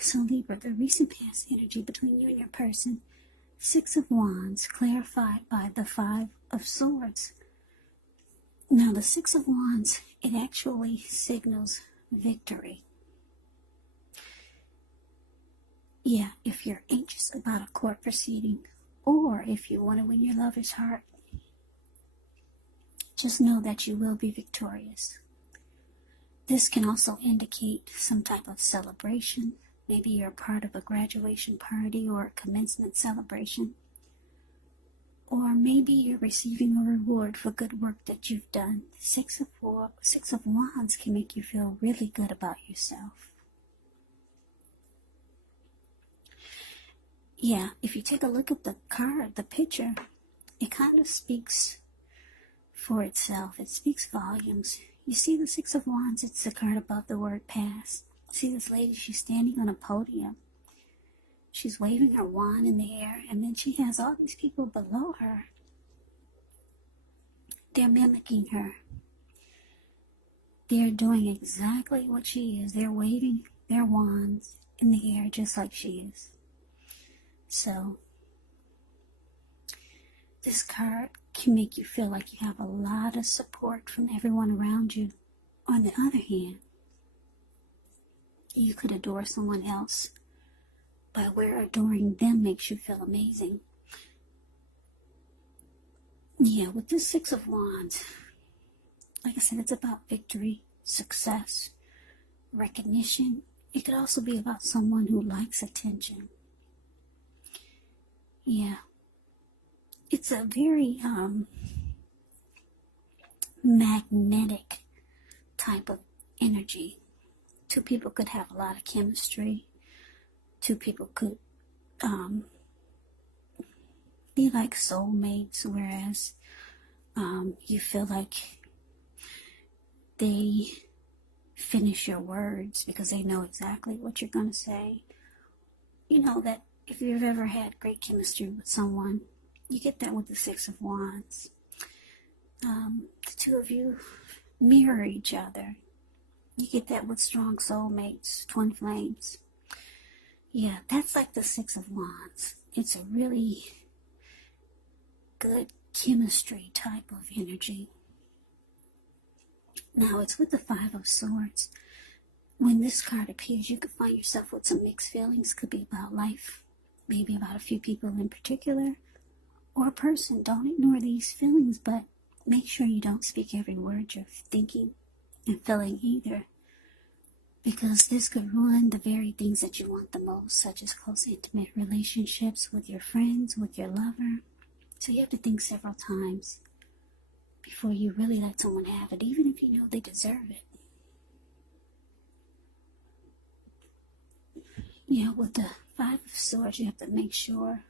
So Libra, the recent past energy between you and your person, Six of Wands, clarified by the Five of Swords. Now the Six of Wands, it actually signals victory. Yeah, if you're anxious about a court proceeding, or if you want to win your lover's heart, just know that you will be victorious. This can also indicate some type of celebration. Maybe you're part of a graduation party or a commencement celebration. Or maybe you're receiving a reward for good work that you've done. Six of Wands can make you feel really good about yourself. Yeah, if you take a look at the card, the picture, it kind of speaks for itself. It speaks volumes. You see the Six of Wands, it's the card above the word past. See this lady, she's standing on a podium. She's waving her wand in the air, and then she has all these people below her. They're mimicking her. They're doing exactly what she is. They're waving their wands in the air just like she is. So, this card can make you feel like you have a lot of support from everyone around you. On the other hand, you could adore someone else by where adoring them makes you feel amazing. Yeah, with this Six of Wands, like I said, it's about victory, success, recognition. It could also be about someone who likes attention. Yeah. It's a very magnetic type of energy. Two people could have a lot of chemistry. Two people could be like soulmates, whereas you feel like they finish your words because they know exactly what you're going to say. You know that if you've ever had great chemistry with someone, you get that with the Six of Wands. The two of you mirror each other. You get that with strong soulmates, twin flames. Yeah, that's like the Six of Wands. It's a really good chemistry type of energy. Now, it's with the Five of Swords. When this card appears, you could find yourself with some mixed feelings. Could be about life, maybe about a few people in particular, or a person. Don't ignore these feelings, but make sure you don't speak every word you're thinking and feeling either, because this could ruin the very things that you want the most, such as close, intimate relationships with your friends, with your lover. So you have to think several times before you really let someone have it, even if you know they deserve it. Yeah, with the Five of Swords, you have to make sure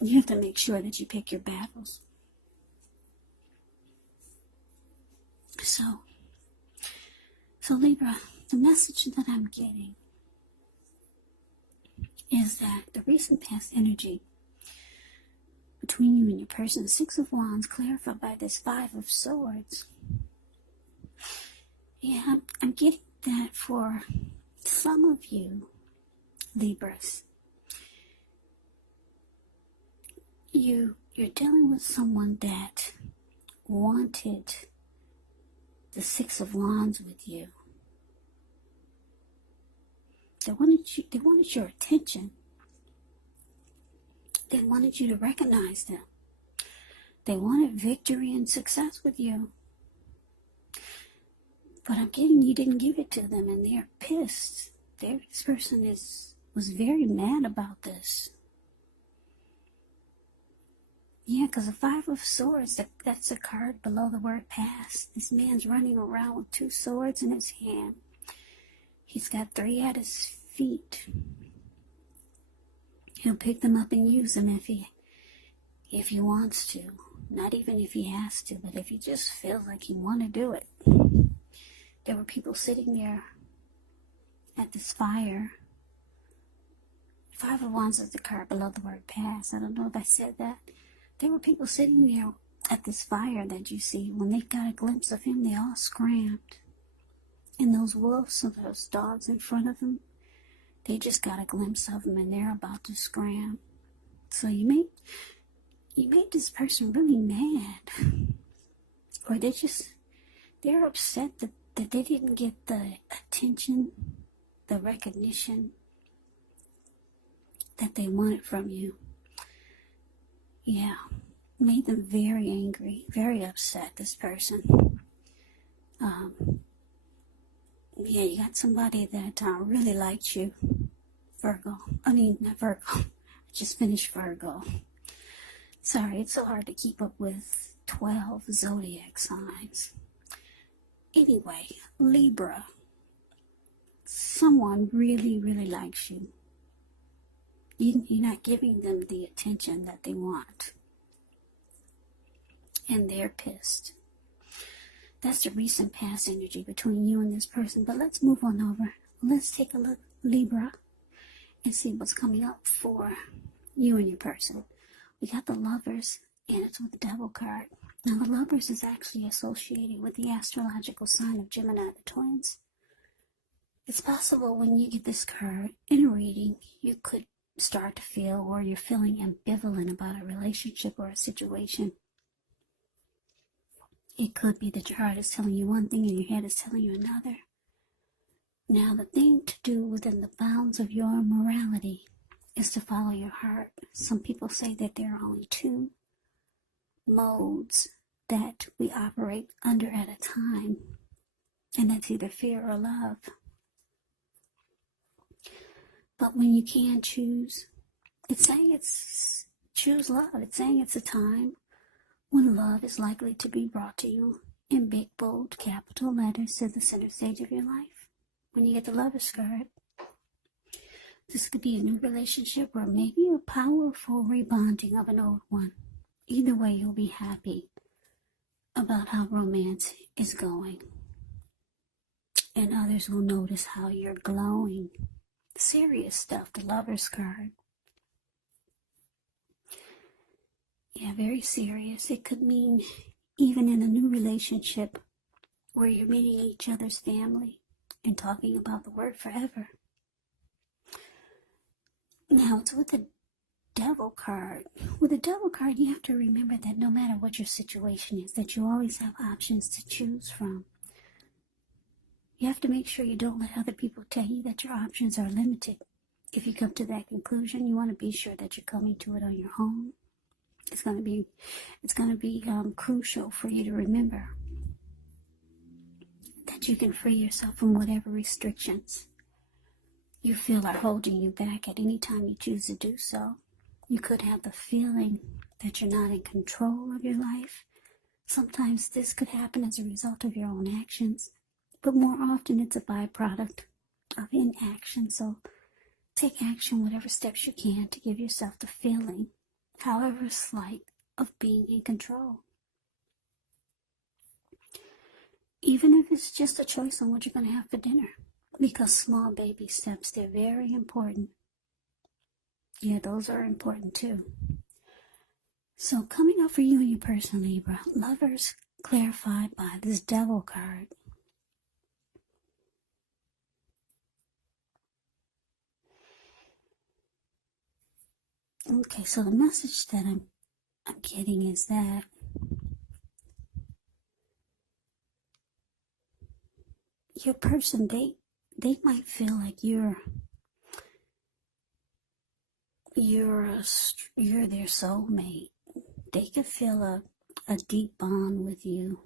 that you pick your battles. So Libra, the message that I'm getting is that the recent past energy between you and your person, Six of Wands, clarified by this Five of Swords. Yeah, I'm getting that for some of you, Libras. You're dealing with someone that wanted the Six of Wands with you. They wanted your attention. They wanted you to recognize them. They wanted victory and success with you. But I'm getting you didn't give it to them, and they're pissed. This person was very mad about this. Yeah, because the Five of Swords, that's a card below the word past. This man's running around with two swords in his hand. He's got three at his feet. He'll pick them up and use them if he wants to. Not even if he has to, but if he just feels like he want to do it. There were people sitting there at this fire. Five of Wands is the card below the word past. I don't know if I said that. There were people sitting there at this fire that you see. When they got a glimpse of him, they all scrammed. And those wolves or those dogs in front of them, they just got a glimpse of them and they're about to scram. So you made this person really mad. Or they're upset that they didn't get the attention, the recognition that they wanted from you. Yeah, made them very angry, very upset, this person. Yeah, you got somebody that really liked you, Virgo. I mean, not Virgo. I just finished Virgo. Sorry, it's so hard to keep up with 12 zodiac signs. Anyway, Libra. Someone really, really likes you. You're not giving them the attention that they want. And they're pissed. That's the recent past energy between you and this person. But let's move on over. Let's take a look, Libra, and see what's coming up for you and your person. We got the Lovers, and it's with the Devil card. Now, the Lovers is actually associated with the astrological sign of Gemini, the twins. It's possible when you get this card in a reading, you could start to feel, or you're feeling ambivalent about a relationship or a situation. It could be that your heart is telling you one thing and your head is telling you another. Now, the thing to do within the bounds of your morality is to follow your heart. Some people say that there are only two modes that we operate under at a time, and that's either fear or love. But when you can choose, it's saying choose love. It's saying it's a time when love is likely to be brought to you in big, bold, capital letters to the center stage of your life. When you get the Lover's card, this could be a new relationship or maybe a powerful rebonding of an old one. Either way, you'll be happy about how romance is going. And others will notice how you're glowing. Serious stuff, the Lover's card. Yeah, very serious. It could mean even in a new relationship where you're meeting each other's family and talking about the word forever. Now, it's with the Devil card. With the Devil card, you have to remember that no matter what your situation is, that you always have options to choose from. You have to make sure you don't let other people tell you that your options are limited. If you come to that conclusion, you want to be sure that you're coming to it on your own. It's going to be crucial for you to remember that you can free yourself from whatever restrictions you feel are holding you back at any time you choose to do so. You could have the feeling that you're not in control of your life. Sometimes this could happen as a result of your own actions, but more often it's a byproduct of inaction. So take action, whatever steps you can, to give yourself the feeling, however slight, of being in control. Even if it's just a choice on what you're going to have for dinner. Because small baby steps, they're very important. Yeah, those are important too. So coming up for you and your person, Libra, Lovers clarified by this Devil card. Okay, so the message that I'm getting is that your person, they might feel like you're their soulmate. They could feel a deep bond with you.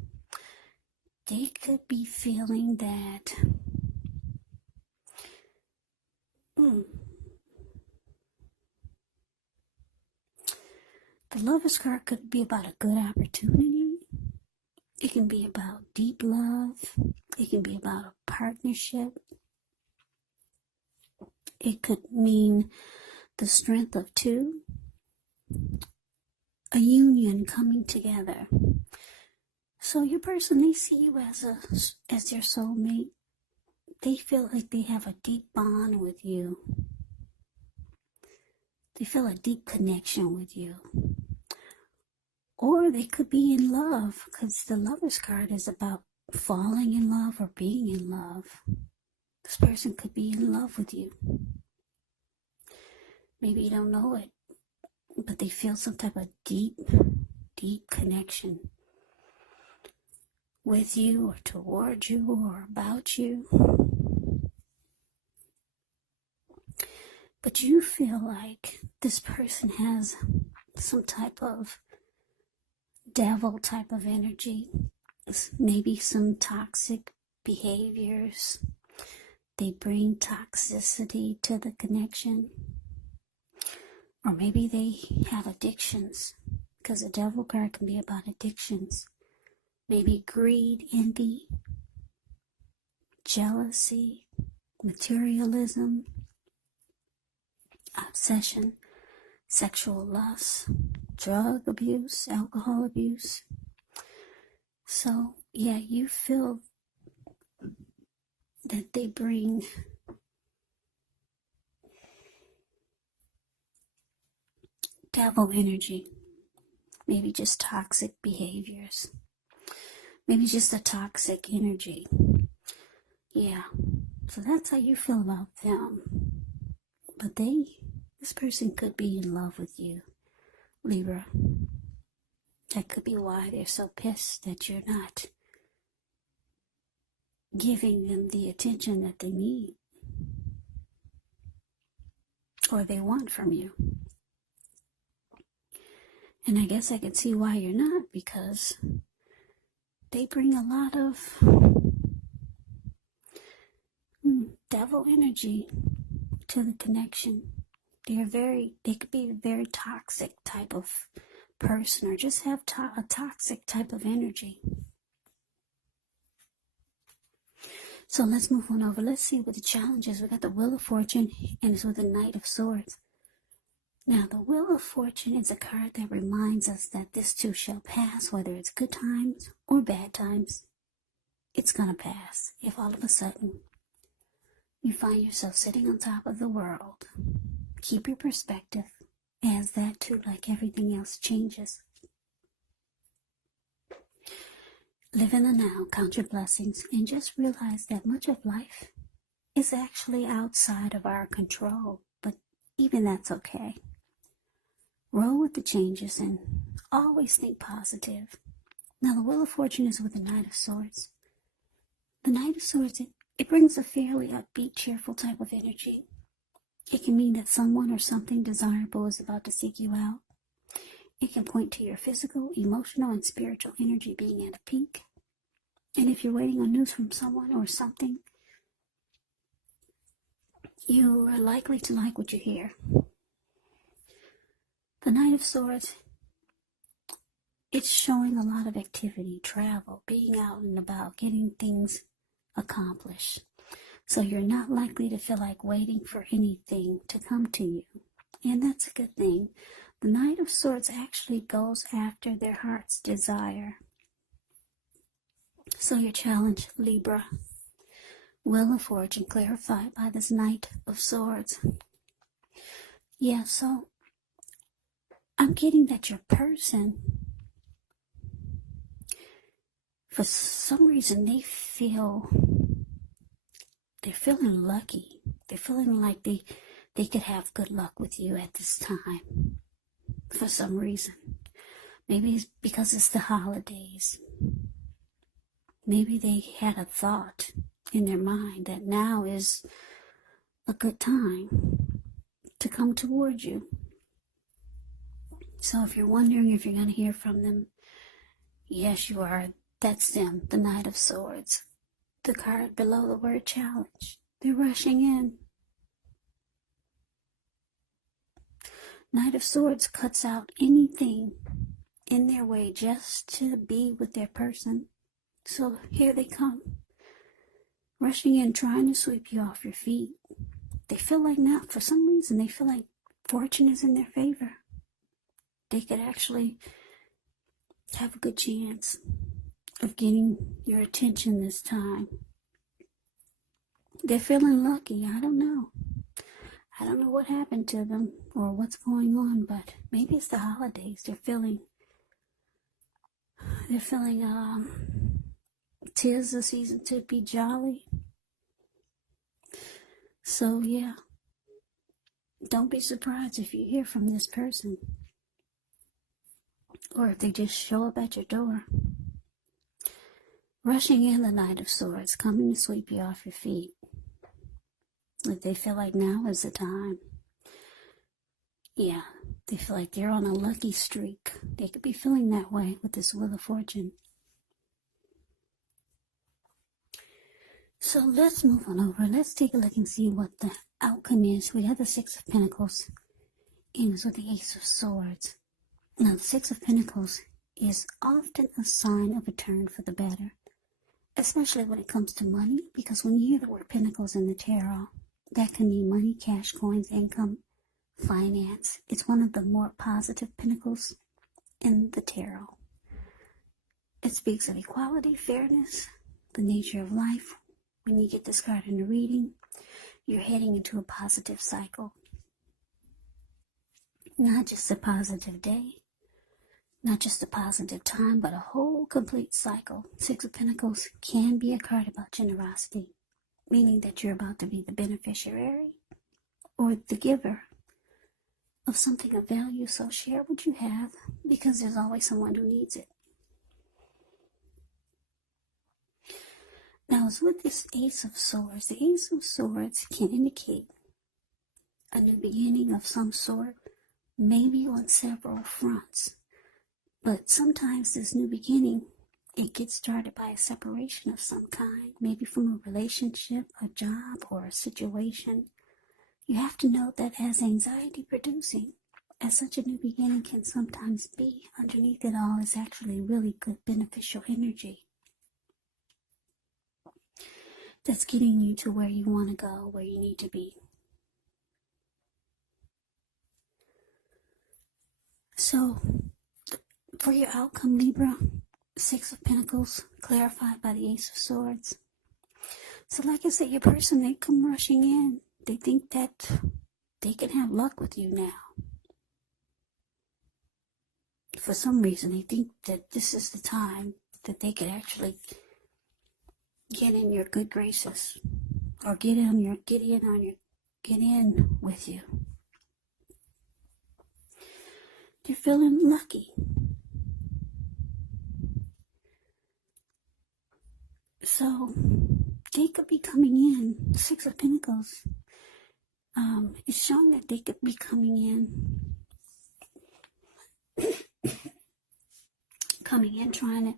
They could be feeling that the Lover's card could be about a good opportunity. It can be about deep love. It can be about a partnership. It could mean the strength of two, a union coming together. So your person, they see you as their soulmate. They feel like they have a deep bond with you. They feel a deep connection with you. Or they could be in love, because the Lover's card is about falling in love or being in love. This person could be in love with you. Maybe you don't know it, but they feel some type of deep connection with you or toward you or about you. But you feel like this person has some type of devil type of energy, maybe some toxic behaviors. They bring toxicity to the connection. Or maybe they have addictions, because the devil card can be about addictions. Maybe greed, envy, jealousy, materialism, obsession, sexual lust, drug abuse, alcohol abuse. So, yeah, you feel that they bring devil energy. Maybe just toxic behaviors. Maybe just a toxic energy. Yeah. So that's how you feel about them. But this person could be in love with you, Libra. That could be why they're so pissed that you're not giving them the attention that they need or they want from you. And I guess I can see why you're not, because they bring a lot of devil energy to the connection. They could be a very toxic type of person, or just have a toxic type of energy. So let's move on over. Let's see what the challenge is. We got the Wheel of Fortune, and it's with the Knight of Swords. Now, the Wheel of Fortune is a card that reminds us that this too shall pass, whether it's good times or bad times. It's going to pass. If all of a sudden you find yourself sitting on top of the world, keep your perspective, as that too, like everything else, changes. Live in the now, count your blessings, and just realize that much of life is actually outside of our control, but even that's okay. Roll with the changes and always think positive. Now, the Wheel of Fortune is with the Knight of Swords. The Knight of Swords, it brings a fairly upbeat, cheerful type of energy. It can mean that someone or something desirable is about to seek you out. It can point to your physical, emotional, and spiritual energy being at a peak. And if you're waiting on news from someone or something, you are likely to like what you hear. The Knight of Swords, it's showing a lot of activity, travel, being out and about, getting things accomplished. So you're not likely to feel like waiting for anything to come to you. And that's a good thing. The Knight of Swords actually goes after their heart's desire. So your challenge, Libra, Wheel of Fortune clarified by this Knight of Swords. Yeah, so I'm getting that your person, for some reason, they're feeling lucky. They're feeling like they could have good luck with you at this time for some reason. Maybe it's because it's the holidays. Maybe they had a thought in their mind that now is a good time to come towards you. So if you're wondering if you're going to hear from them, yes, you are. That's them, the Knight of Swords. The card below the word challenge. They're rushing in. Knight of Swords cuts out anything in their way just to be with their person. So here they come, rushing in, trying to sweep you off your feet. They feel like now, for some reason, they feel like fortune is in their favor. They could actually have a good chance of getting your attention this time. They're feeling lucky. I don't know. I don't know what happened to them or what's going on, but maybe it's the holidays. They're feeling 'Tis the season to be jolly. So yeah, don't be surprised if you hear from this person, or if they just show up at your door. Rushing in the Knight of Swords, coming to sweep you off your feet. If they feel like now is the time. Yeah, they feel like they're on a lucky streak. They could be feeling that way with this Wheel of Fortune. So let's move on over. Let's take a look and see what the outcome is. We have the Six of Pentacles, ends with the Ace of Swords. Now, the Six of Pentacles is often a sign of a turn for the better, especially when it comes to money, because when you hear the word Pentacles in the tarot, that can mean money, cash, coins, income, finance. It's one of the more positive pentacles in the tarot. It speaks of equality, fairness, the nature of life. When you get this card in the reading, you're heading into a positive cycle. Not just a positive day, not just a positive time, but a whole complete cycle. Six of Pentacles can be a card about generosity, meaning that you're about to be the beneficiary or the giver of something of value. So share what you have, because there's always someone who needs it. Now, as with this Ace of Swords, the Ace of Swords can indicate a new beginning of some sort, maybe on several fronts. But sometimes this new beginning, it gets started by a separation of some kind, maybe from a relationship, a job, or a situation. You have to note that as anxiety producing, as such a new beginning can sometimes be, underneath it all is actually really good beneficial energy that's getting you to where you want to go, where you need to be. So, for your outcome, Libra, Six of Pentacles, clarified by the Ace of Swords. So like I said, your person, they come rushing in. They think that they can have luck with you now. For some reason, they think that this is the time that they could actually get in your good graces, or get in with you. They're feeling lucky. So they could be coming in. Six of Pentacles. It's showing that they could be coming in, trying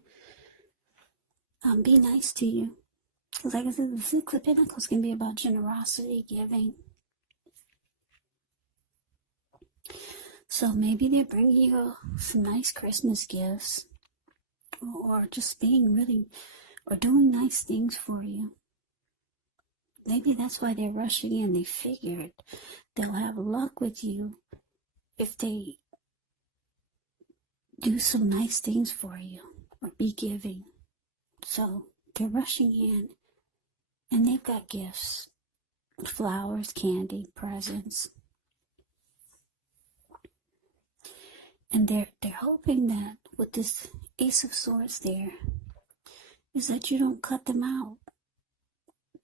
to be nice to you. Because like I said, the Six of Pentacles can be about generosity, giving. So maybe they're bringing you some nice Christmas gifts, or just being really, or doing nice things for you. Maybe that's why they're rushing in. They figured they'll have luck with you if they do some nice things for you, or be giving. So they're rushing in, and they've got gifts, flowers, candy, presents. And they're hoping that with this Ace of Swords there, is that you don't cut them out.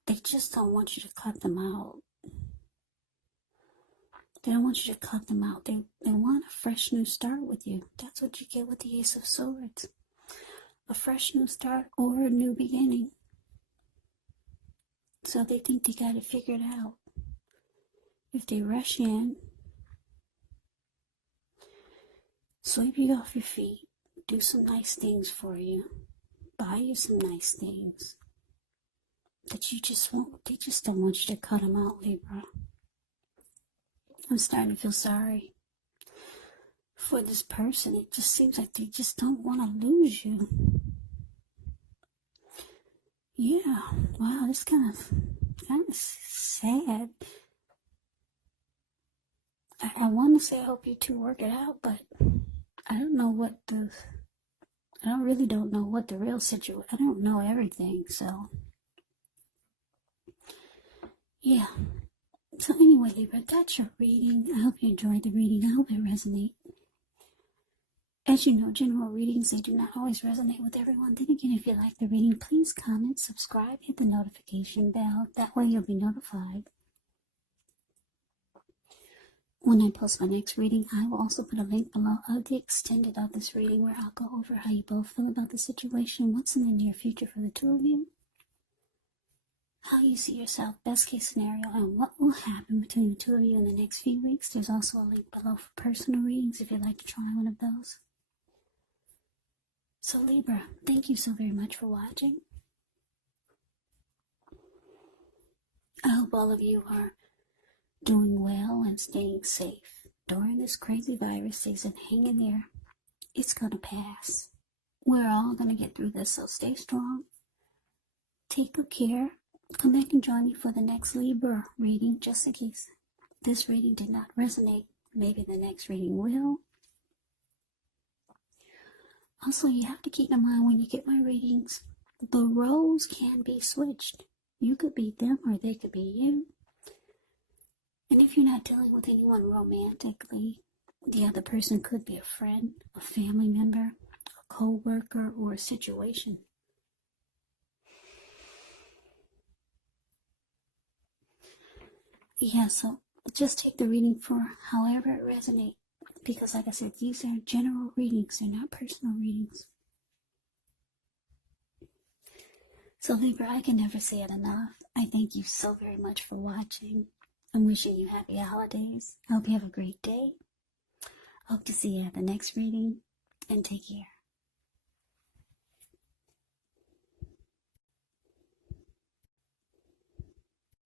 They just don't want you to cut them out. They don't want you to cut them out. They want a fresh new start with you. That's what you get with the Ace of Swords. A fresh new start or a new beginning. So they think they got it figured out. If they rush in, sweep you off your feet, do some nice things for you, buy you some nice things that you just won't, they just don't want you to cut them out, Libra. I'm starting to feel sorry for this person. It just seems like they just don't want to lose you. Yeah, wow, it's kind of sad. I want to say I hope you two work it out, but I don't know what the real situation. I don't know everything, so yeah. So anyway, Libra, that's your reading. I hope you enjoyed the reading. I hope it resonates. As you know, general readings, they do not always resonate with everyone. Then again, if you like the reading, please comment, subscribe, hit the notification bell. That way you'll be notified when I post my next reading. I will also put a link below of the extended of this reading where I'll go over how you both feel about the situation, what's in the near future for the two of you, how you see yourself, best case scenario, and what will happen between the two of you in the next few weeks. There's also a link below for personal readings if you'd like to try one of those. So Libra, thank you so very much for watching. I hope all of you are doing well and staying safe during this crazy virus season. Hang in there. It's going to pass. We're all going to get through this, so stay strong. Take good care. Come back and join me for the next Libra reading, just in case this reading did not resonate. Maybe the next reading will. Also, you have to keep in mind when you get my readings, the roles can be switched. You could be them or they could be you. And if you're not dealing with anyone romantically, the other person could be a friend, a family member, a co-worker, or a situation. Yeah, so just take the reading for however it resonates. Because like I said, these are general readings, they're not personal readings. So Libra, I can never say it enough. I thank you so very much for watching. I'm wishing you happy holidays. I hope you have a great day. Hope to see you at the next reading, and take care.